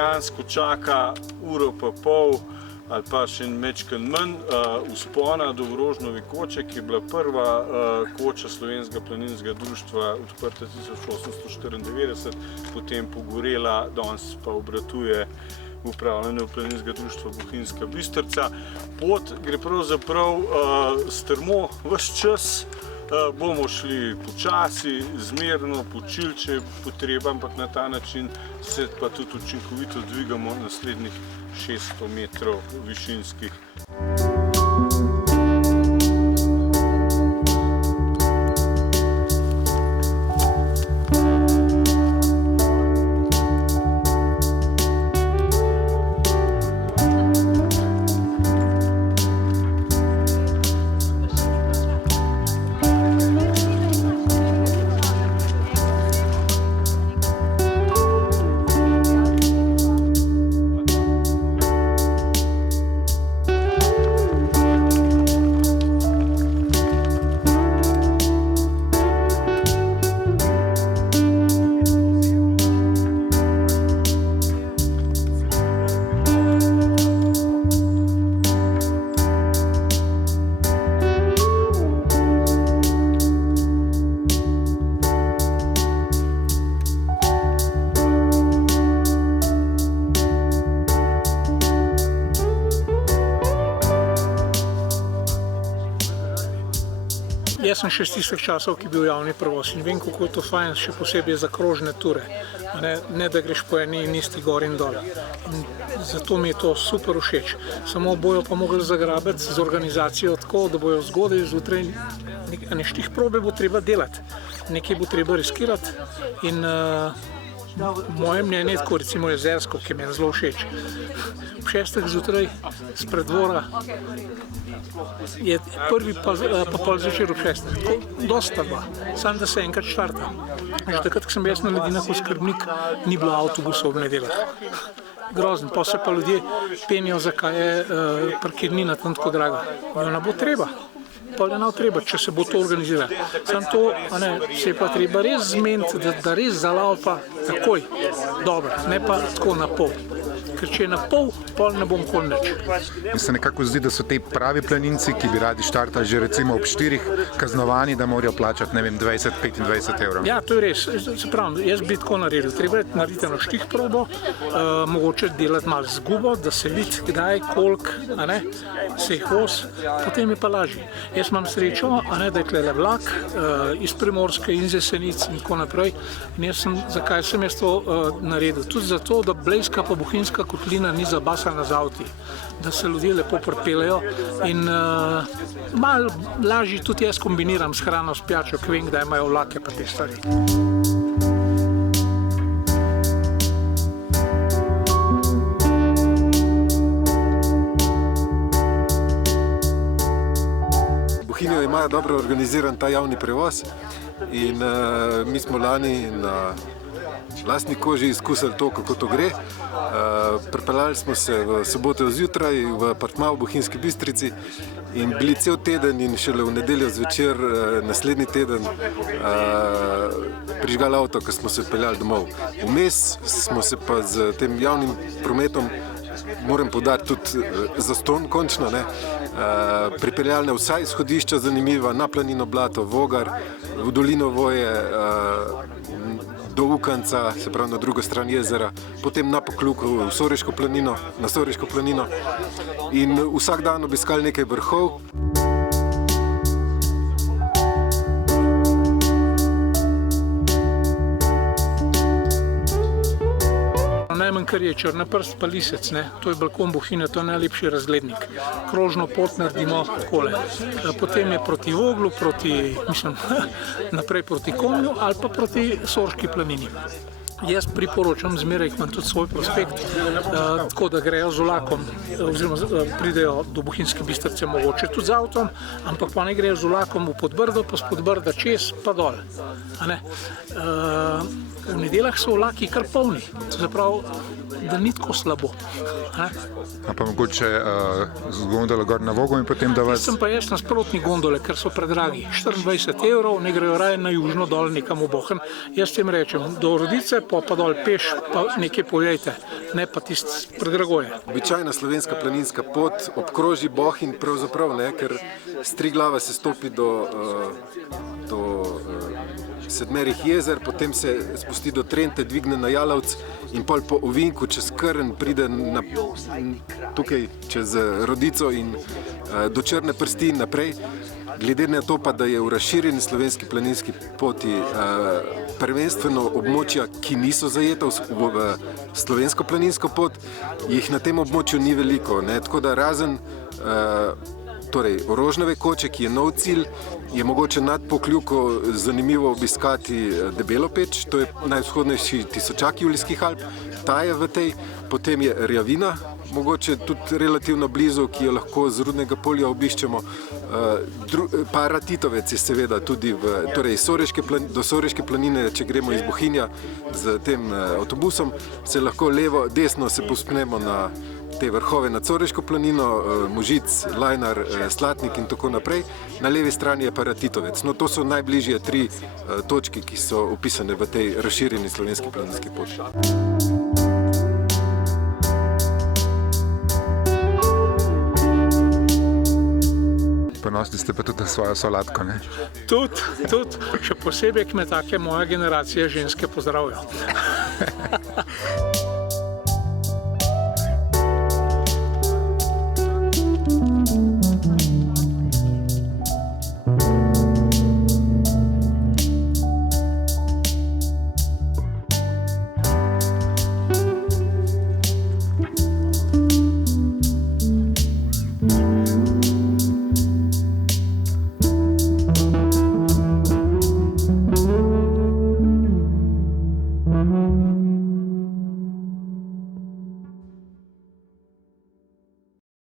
dejansko čaka uro pa pol ali pa še mečken manj vzpona do Rožnove koče, ki je bila prva koča Slovenskega planinskega društva odprta 1894, potem pogorela, danes pa obratuje upravljanje planinskega društva Bohinjska Bistrica. Pot gre pravzaprav strmo ves čas. Bomo šli počasi, zmerno, počili, če je potreba, ampak na ta način se pa tudi učinkovito dvigamo naslednjih 600 metrov višinskih. Jaz sem še iz tistih časov, ki je bil javni prevoz in vem, kako je to fajn, še posebej za krožne ture. Ne da greš po eni in isti gor in dol. In zato mi je to super všeč. Samo bojo pa mogli zagrabiti z organizacijo tako, da bojo zgodaj zjutraj neštih probe bo treba delati. Nekaj bo treba riskirati in moje mnenje je tako, recimo jezersko, ki mi je zelo všeč. Ob 6. zjutraj s predvora je prvi pa pol zvečer ob 6. Dosta dva, samo da se enkrat štarta. Že takrat, ko sem jaz na Ledinah oskrbnik, ni bilo avtobusov v nedeljah. Grozen, pa se pa ljudje penijo, zakaj je parkirnina tam tako draga. Ona bo treba. Pa je treba, če se bo to organiziralo. Samo to, se je pa treba res zmeniti, da res zalaupa takoj dobro, ne pa tako na pol. Ker če je na pol, pol ne bom kol nič. Mi se nekako zdi, da so te pravi planinci, ki bi radi štartali že recimo ob 4, kaznovani, da morajo plačati, ne vem, 20-25 evrov. Ja, to je res. Se pravi, jaz bi tako naredil. Treba je narediti eno štih probo, mogoče delati malo zgubo, da se vidi, kdaj, koliko, se jih voz, potem je pa lažje. Jaz imam srečo, da je tlele vlak iz Primorske in z Jesenic in tako naprej. In zakaj sem jaz to naredil? Tudi zato, da Blejska pa Bohinjska kotlina ni zabasana z avti, da se ljudje lepo pripeljejo in malo lažje tudi jaz kombiniram s hrano, s pijačo, ki vem, kdaj imajo vlake pa te stvari. Bohinjo ima dobro organiziran ta javni prevoz in mi smo lani na lastni koži izkusili to, kako to gre. Pripeljali smo se v soboto zjutraj v apartma v Bohinjski Bistrici in bili cel teden in šele v nedeljo zvečer naslednji teden prižgali avto, ko smo se peljali domov. Vmes smo se pa z tem javnim prometom, moram poudariti tudi zastonj končno, pripeljali na vsa izhodišča zanimiva, na planino Blato, Vogar, v dolino Voje, do Ukanca, se pravi na drugo stran jezera, potem na Pokljuku v Soriško planino, na Soriško planino in vsak dan obiskali nekaj vrhov. Najmanj, kar je Črna prst pa Lisec, to je balkon Bohinja, to je najlepši razglednik. Krožno pot naredimo takole. Potem je proti Voglu, naprej proti Komju ali pa proti Sorški planini. Jaz priporočam, zmeraj imam tudi svoj prospekt, tako da grejo z vlakom, oziroma pridejo do Bohinjske Bistrice mogoče tudi z avtom, ampak pa ne grejo z vlakom v Podbrdo, pa s Podbrda čez, pa dol. V nedeljah so vlaki kar polni, to se pravi, da ni tako slabo. A pa mogoče z gondole gor na Vogo in potem da vas... Sem pa jaz nasprotni gondole, ker so predragi. 24 evrov, ne grejo raje na južno dol nekam v Bohinj. Jaz tem rečem, do Rodice pa dol peš, pa nekaj povejte, ne pa tisti predragoje. Običajna slovenska planinska pot obkroži Bohinj pravzaprav, ne, ker s Triglava se stopi do Sedmerih jezer, potem se spusti do Trente, dvigne na Jalovec in pol po ovinku čez Krn pride tukaj čez Rodico in do Črne prsti in naprej. Glede na to pa, da je v razširjeni slovenski planinski poti prvenstveno območja, ki niso zajeta v slovensko planinsko pot, jih na tem območju ni veliko, ne? Tako da razen torej Orožnove koče, ki je nov cilj, je mogoče nad Pokljuko zanimivo obiskati Debelo peč, to je najvzhodnejši tisočak Julijskih Alp, ta je v tej, potem je Rjavina, mogoče tudi relativno blizu, ki jo lahko z Rudnega polja obiščemo, pa Ratitovec je seveda tudi torej do Soreške planine, če gremo iz Bohinja z tem avtobusom, se lahko levo, desno se povzpnemo na te vrhove nad Soreško planino, Možic, Lajnar, Slatnik in tako naprej. Na levi strani je pa Ratitovec. No, to so najbližje 3 točke, ki so opisane v tej razširjeni slovenski planinski poti. Ponosni ste pa tudi na svojo solatko, ne? Tudi, še posebej kmetake moje generacije ženske pozdravijo.